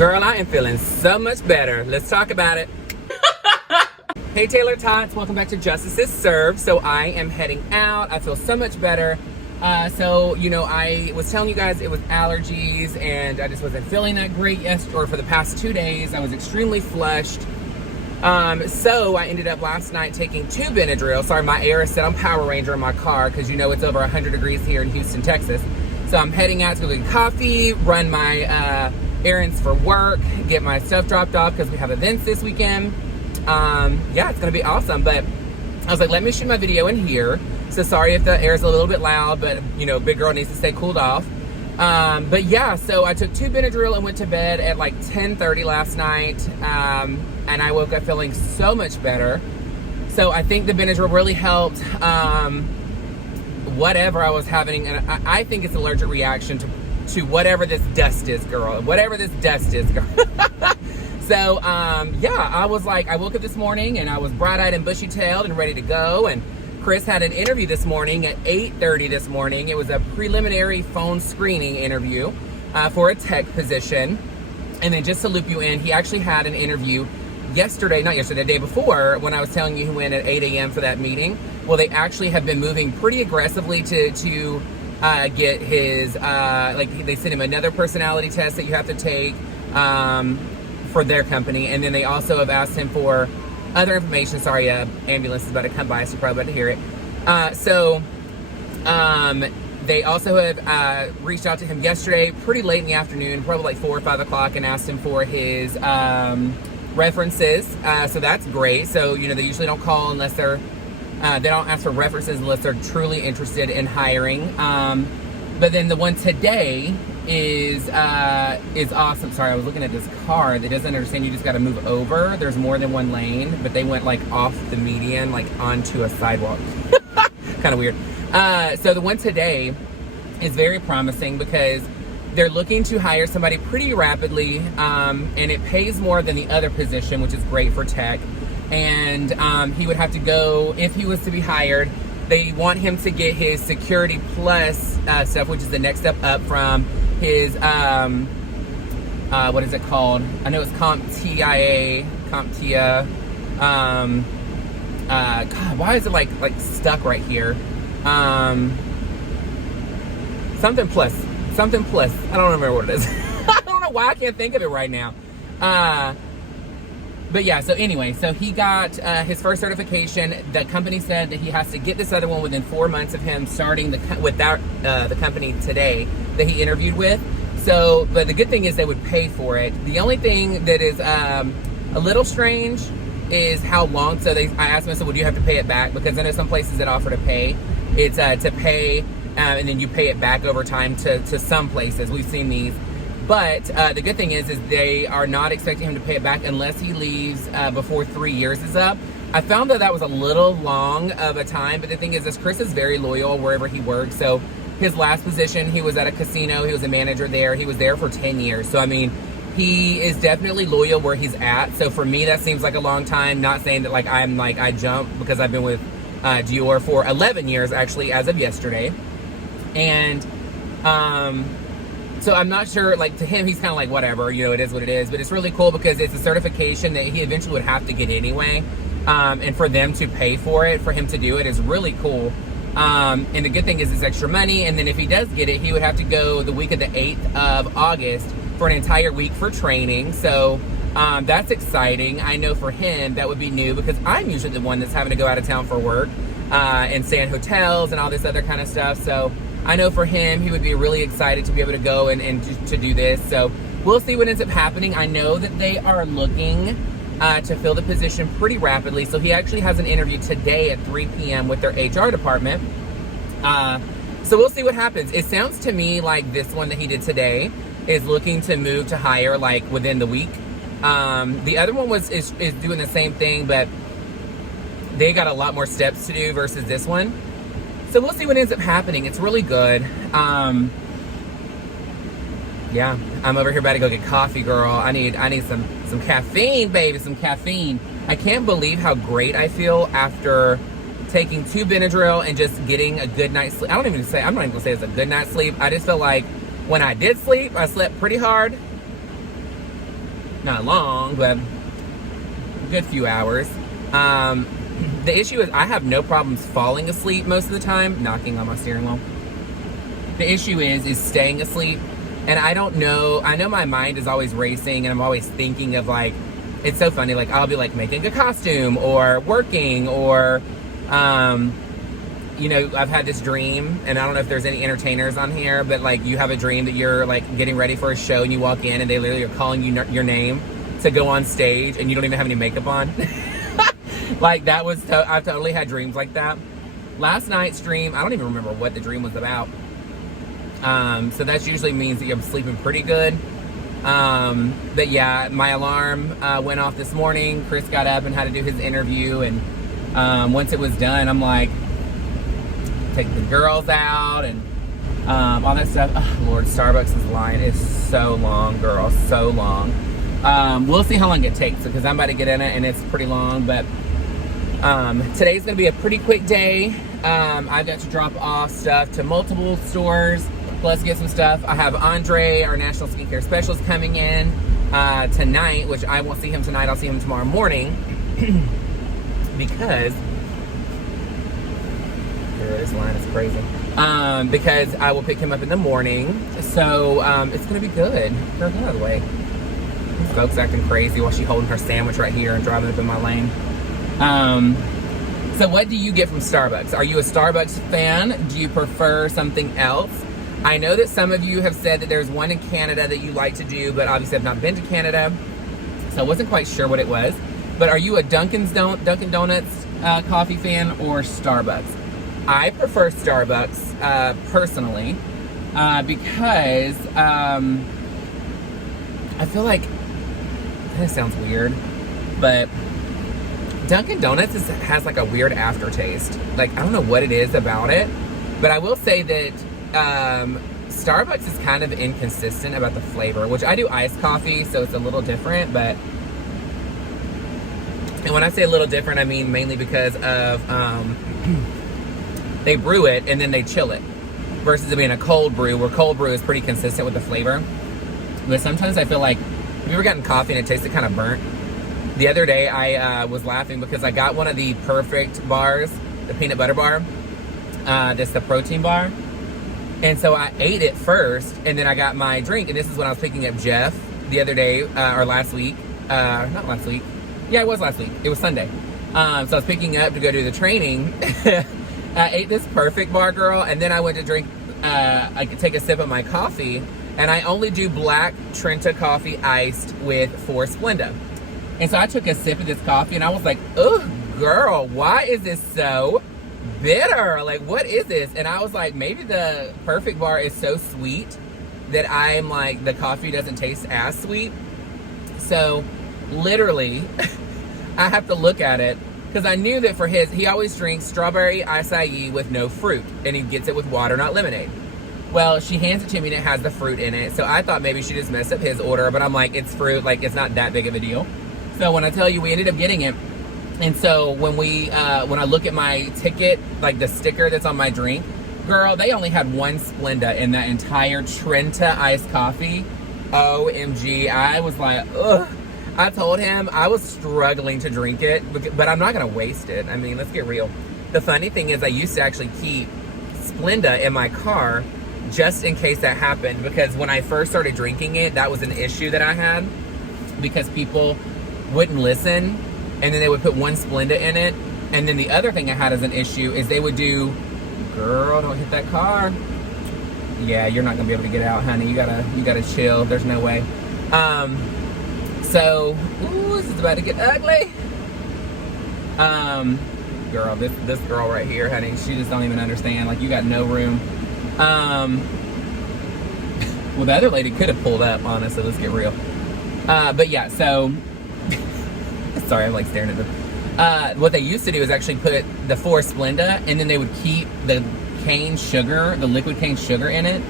Girl, I am feeling so much better. Let's talk about it. Hey Taylor-tots, welcome back to Justices Served. So I am heading out. I feel so much better. I was telling you guys it was allergies and I just wasn't feeling that great for the past 2 days. I was extremely flushed. So I ended up last night taking 2 Benadryl. Sorry, my air is set on Power Ranger in my car because you know it's over 100 degrees here in Houston, Texas. So I'm heading out to go get coffee, run my errands for work, get my stuff dropped off because we have events this weekend. Yeah, it's gonna be awesome. But I was like, let me shoot my video in here. So sorry if the air is a little bit loud, but you know, big girl needs to stay cooled off. But yeah, so I took 2 Benadryl and went to bed at like 10:30 last night. And I woke up feeling so much better. So I think the Benadryl really helped whatever I was having. And I think it's an allergic reaction to whatever this dust is, girl. Whatever this dust is, girl. So, yeah, I was like, I woke up this morning and I was bright-eyed and bushy-tailed and ready to go. And Chris had an interview this morning at 8:30 this morning. It was a preliminary phone screening interview for a tech position. And then just to loop you in, he actually had an interview the day before when I was telling you he went at 8 a.m. for that meeting. Well, they actually have been moving pretty aggressively to get his, they sent him another personality test that you have to take for their company. And then they also have asked him for other information. Sorry, ambulance is about to come by, so you're probably about to hear it. They also have reached out to him yesterday, pretty late in the afternoon, probably like 4 or 5 o'clock, and asked him for his references. So that's great. So, you know, they usually don't call unless they don't ask for references unless they're truly interested in hiring. But then the one today is awesome. Sorry, I was looking at this car that doesn't understand you just got to move over. There's more than one lane, but they went like off the median, like onto a sidewalk. Kind of weird. So the one today is very promising because they're looking to hire somebody pretty rapidly, and it pays more than the other position, which is great for tech. And he would have to go, if he was to be hired, they want him to get his Security Plus stuff, which is the next step up from his, what is it called? I know it's CompTIA. God, why is it like stuck right here? Something plus. I don't remember what it is. I don't know why I can't think of it right now. But yeah, so anyway, so he got his first certification. The company said that he has to get this other one within 4 months of him starting the company today that he interviewed with. So, but the good thing is they would pay for it. The only thing that is a little strange is how long. So I asked him, I said, well, do you have to pay it back? Because I know some places that offer to pay. It's to pay, and then you pay it back over time to some places. We've seen these. But the good thing is they are not expecting him to pay it back unless he leaves before 3 years is up. I found that was a little long of a time, but the thing is Chris is very loyal wherever he works. So his last position, he was at a casino. He was a manager there. He was there for 10 years. So, I mean, he is definitely loyal where he's at. So for me, that seems like a long time. Not saying that I jumped because I've been with Dior for 11 years, actually, as of yesterday. And so I'm not sure, like, to him, he's kind of like, whatever, you know, it is what it is. But it's really cool because it's a certification that he eventually would have to get anyway. And for them to pay for it, for him to do it, is really cool. And the good thing is it's extra money. And then if he does get it, he would have to go the week of the 8th of August for an entire week for training. So that's exciting. I know for him, that would be new because I'm usually the one that's having to go out of town for work and stay in hotels and all this other kind of stuff. So I know for him, he would be really excited to be able to go and to do this. So we'll see what ends up happening. I know that they are looking to fill the position pretty rapidly. So he actually has an interview today at 3 p.m. with their HR department. So we'll see what happens. It sounds to me like this one that he did today is looking to move to hire like within the week. The other one is doing the same thing, but they got a lot more steps to do versus this one. So we'll see what ends up happening. It's really good. Yeah, I'm over here about to go get coffee, girl. I need some caffeine, baby, some caffeine. I can't believe how great I feel after taking 2 Benadryl and just getting a good night's sleep. I'm not even gonna say it's a good night's sleep. I just feel like when I did sleep, I slept pretty hard. Not long, but a good few hours. The issue is I have no problems falling asleep most of the time, knocking on my steering wheel. The issue is staying asleep. And I don't know, I know my mind is always racing and I'm always thinking of like, it's so funny, like I'll be like making a costume or working or, you know, I've had this dream, and I don't know if there's any entertainers on here, but like you have a dream that you're like getting ready for a show and you walk in and they literally are calling you your name to go on stage and you don't even have any makeup on. Like that was, I've totally had dreams like that. Last night's dream, I don't even remember what the dream was about. So that usually means that you're sleeping pretty good. But yeah, my alarm went off this morning. Chris got up and had to do his interview, and once it was done, I'm like, take the girls out and all that stuff. Oh, Lord, Starbucks' line is so long, girl, so long. We'll see how long it takes because I'm about to get in it and it's pretty long, but today's gonna be a pretty quick day. I've got to drop off stuff to multiple stores. Let's get some stuff. I have Andre, our national skincare specialist, coming in tonight, which I won't see him tonight. I'll see him tomorrow morning because this line is crazy. Because I will pick him up in the morning. So it's gonna be good. Girl, get out of the way. These folks acting crazy while she's holding her sandwich right here and driving up in my lane. So what do you get from Starbucks? Are you a Starbucks fan? Do you prefer something else? I know that some of you have said that there's one in Canada that you like to do, but obviously I've not been to Canada, so I wasn't quite sure what it was. But are you a Dunkin' Donuts coffee fan or Starbucks? I prefer Starbucks personally because I feel like, this sounds weird, but Dunkin' Donuts has like a weird aftertaste. Like, I don't know what it is about it, but I will say that Starbucks is kind of inconsistent about the flavor, which I do iced coffee, so it's a little different, but, and when I say a little different, I mean mainly because of, they brew it and then they chill it, versus it being a cold brew, where cold brew is pretty consistent with the flavor. But sometimes I feel like, have you ever gotten coffee and it tasted kind of burnt? The other day I was laughing because I got one of the Perfect bars, the peanut butter bar, that's the protein bar. And so I ate it first, and then I got my drink. And this is when I was picking up Jeff the other day, or last week. Not last week. Yeah, it was last week. It was Sunday. So I was picking up to go do the training. I ate this Perfect bar, girl, and then I went to drink, I could take a sip of my coffee, and I only do black Trenta coffee iced with 4 Splenda. And so I took a sip of this coffee, and I was like, ugh, girl, why is this so bitter? Like, what is this? And I was like, maybe the Perfect bar is so sweet that I'm like, the coffee doesn't taste as sweet. So literally I have to look at it, because I knew that for he always drinks strawberry acai with no fruit, and he gets it with water, not lemonade. Well, she hands it to me and it has the fruit in it, so I thought maybe she just messed up his order, but I'm like, it's fruit, like it's not that big of a deal. So when I tell you, we ended up getting it. And so when I look at my ticket, like the sticker that's on my drink, girl, they only had 1 Splenda in that entire Trenta iced coffee. OMG, I was like, ugh. I told him I was struggling to drink it, but I'm not gonna waste it. I mean, let's get real. The funny thing is I used to actually keep Splenda in my car just in case that happened, because when I first started drinking it, that was an issue that I had, because people wouldn't listen, and then they would put 1 Splenda in it. And then the other thing I had as an issue is they would do, girl, don't hit that car. Yeah, you're not gonna be able to get out, honey. You gotta chill. There's no way. So, ooh, this is about to get ugly. Girl, this girl right here, honey, she just don't even understand. Like, you got no room. Well, the other lady could have pulled up, honestly. Let's get real. But yeah, so sorry, I'm like staring at them. What they used to do is actually put the 4 Splenda, and then they would keep the cane sugar, the liquid cane sugar in it.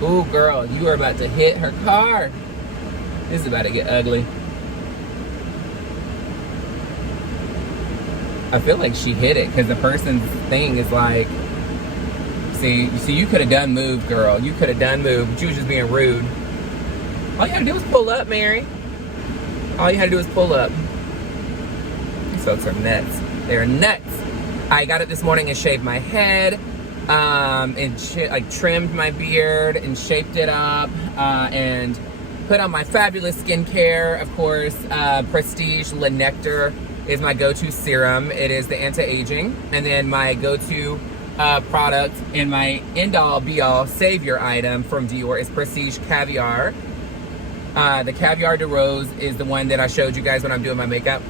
Ooh, girl, you are about to hit her car. This is about to get ugly. I feel like she hit it because the person's thing is like, see, you could have done moved, girl. You could have done moved, but you was just being rude. All you had to do was pull up, Mary. All you had to do is pull up. These folks are nuts. They're nuts. I got it this morning and shaved my head, and like trimmed my beard and shaped it up, and put on my fabulous skincare. Of course, Prestige Le Nectar is my go-to serum. It is the anti-aging. And then my go-to product and my end-all be-all savior item from Dior is Prestige Caviar. The Caviar de Rose is the one that I showed you guys when I'm doing my makeup.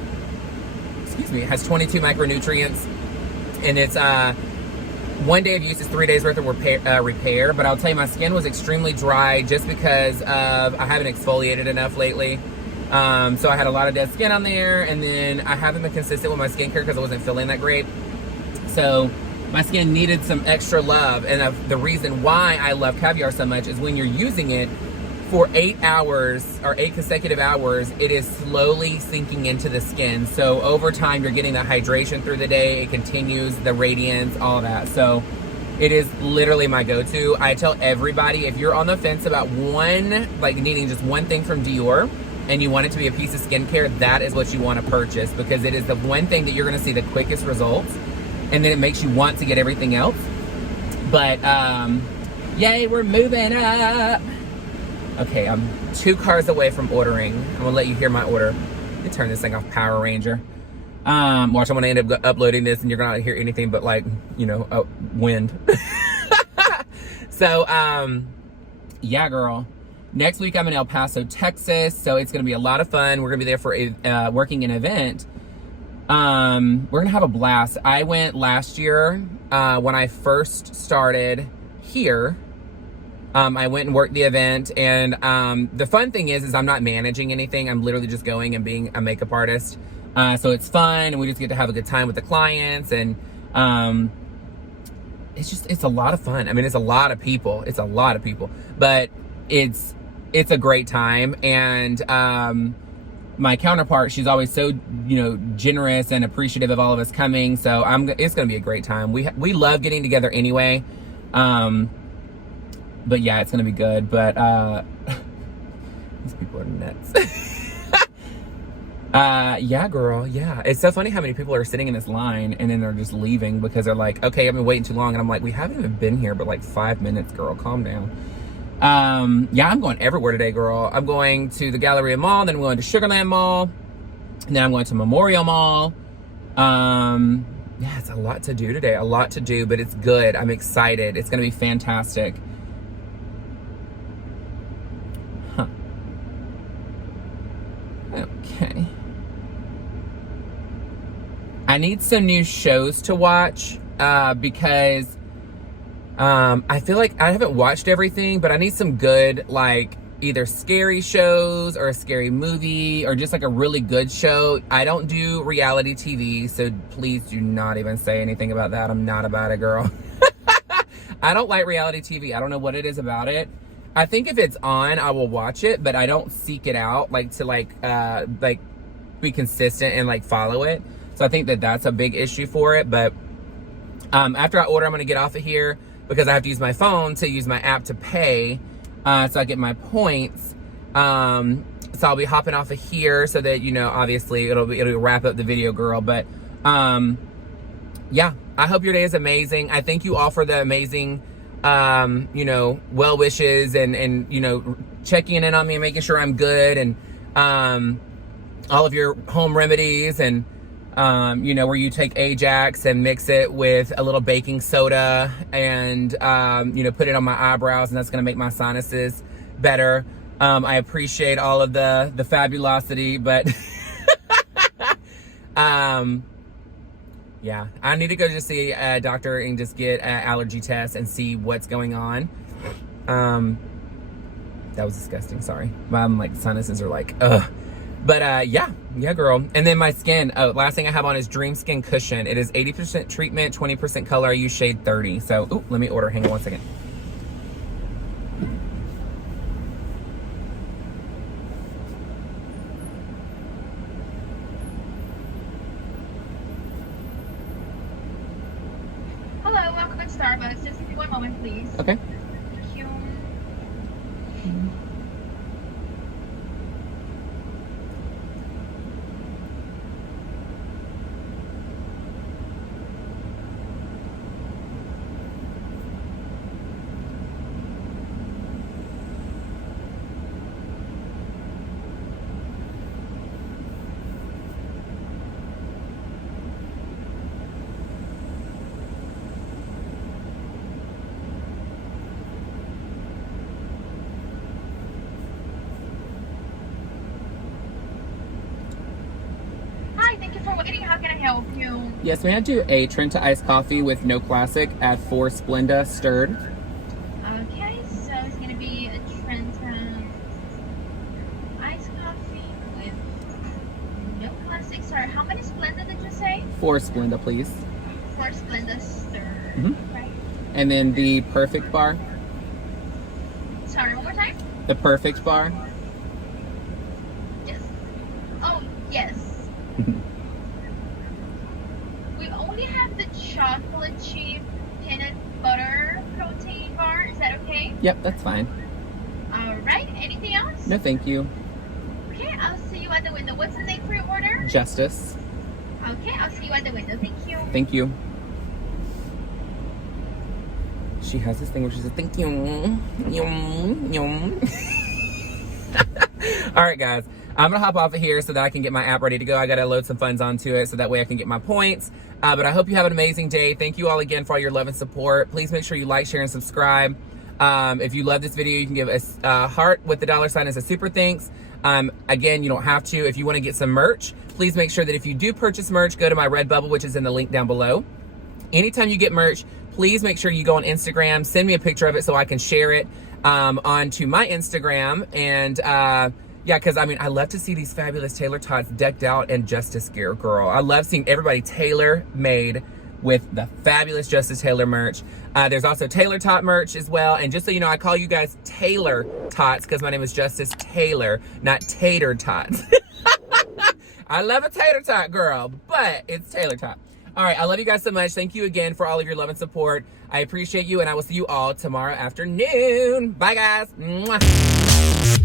Excuse me. It has 22 micronutrients, and it's 1 day of use is 3 days worth of repair. But I'll tell you, my skin was extremely dry just because of I haven't exfoliated enough lately. So I had a lot of dead skin on there, and then I haven't been consistent with my skincare because I wasn't feeling that great. So my skin needed some extra love, and the reason why I love Caviar so much is when you're using it for 8 hours or 8 consecutive hours, it is slowly sinking into the skin. So over time, you're getting that hydration through the day. It continues the radiance, all that. So it is literally my go-to. I tell everybody, if you're on the fence about needing just one thing from Dior, and you want it to be a piece of skincare, that is what you want to purchase, because it is the one thing that you're going to see the quickest results, and then it makes you want to get everything else. But yay, we're moving up. Okay, I'm 2 cars away from ordering. I'm gonna let you hear my order. Let me turn this thing off, Power Ranger. Watch, I'm gonna end up uploading this and you're gonna hear anything but wind. So yeah, girl. Next week I'm in El Paso, Texas, so it's gonna be a lot of fun. We're gonna be there for a working an event. We're gonna have a blast. I went last year when I first started here. I went and worked the event, and the fun thing is I'm not managing anything. I'm literally just going and being a makeup artist. So it's fun, and we just get to have a good time with the clients, and it's a lot of fun. I mean, it's a lot of people, but it's a great time. And my counterpart, she's always so, generous and appreciative of all of us coming. So it's going to be a great time. We love getting together anyway. But yeah, it's gonna be good. But these people are nuts. Yeah, girl. Yeah, it's so funny how many people are sitting in this line and then they're just leaving because they're like, okay, I've been waiting too long, and I'm like, we haven't even been here but like 5 minutes, girl. Calm down. Yeah, I'm going everywhere today, girl. I'm going to the Galleria Mall, then I'm going to Sugarland Mall, and then I'm going to Memorial Mall. Yeah, it's a lot to do today. A lot to do, but it's good. I'm excited. It's gonna be fantastic. Okay. I need some new shows to watch because I feel like I haven't watched everything, but I need some good, either scary shows or a scary movie or just a really good show. I don't do reality TV, so please do not even say anything about that. I'm not about it, girl. I don't like reality TV. I don't know what it is about it. I think if it's on, I will watch it, but I don't seek it out, to be consistent and follow it. So I think that that's a big issue for it. But after I order, I'm gonna get off of here because I have to use my phone to use my app to pay, so I get my points. So I'll be hopping off of here so that obviously it'll wrap up the video, girl. But yeah, I hope your day is amazing. I thank you all for the amazing well wishes and checking in on me and making sure I'm good, and all of your home remedies, and where you take Ajax and mix it with a little baking soda and put it on my eyebrows, and that's gonna make my sinuses better. I appreciate all of the fabulosity, but yeah, I need to go just see a doctor and just get an allergy test and see what's going on. That was disgusting, sorry. My sinuses are ugh. But yeah, girl. And then my skin, last thing I have on is Dream Skin Cushion. It is 80% treatment, 20% color. I use shade 30. So, let me order, hang on one second. Starbucks. Just give me one moment, please. Okay. Thank you. help you? Yes, may I do a Trinity iced coffee with no classic, add 4 Splenda stirred. Okay, so it's gonna be a Trenton iced coffee with no classic. Sorry, how many Splenda did you say? 4 Splenda, please. 4 Splenda stirred. Right. And then the perfect bar. Sorry, one more time. The perfect bar. Yes. Oh, yes. We only have the chocolate chip peanut butter protein bar. Is that okay? Yep, that's fine. All right. Anything else? No, thank you. Okay, I'll see you at the window. What's the name for your order? Justice. Okay, I'll see you at the window. Thank you. Thank you. She has this thing where she says, thank you. All right, guys. I'm going to hop off of here so that I can get my app ready to go. I got to load some funds onto it so that way I can get my points. But I hope you have an amazing day. Thank you all again for all your love and support. Please make sure you like, share, and subscribe. If you love this video, you can give us a heart with the $ as a super thanks. Again, you don't have to. If you want to get some merch, please make sure that if you do purchase merch, go to my Redbubble, which is in the link down below. Anytime you get merch, please make sure you go on Instagram, send me a picture of it so I can share it onto my Instagram. And yeah, because I mean, I love to see these fabulous Taylor-tots decked out in Justice gear, girl. I love seeing everybody tailor-made with the fabulous Justice Taylor merch. There's also Taylor-tot merch as well. And just so you know, I call you guys Taylor-tots because my name is Justice Taylor, not Tater-tots. I love a tater-tot, girl, but it's Taylor-tot. All right, I love you guys so much. Thank you again for all of your love and support. I appreciate you, and I will see you all tomorrow afternoon. Bye, guys. Mwah.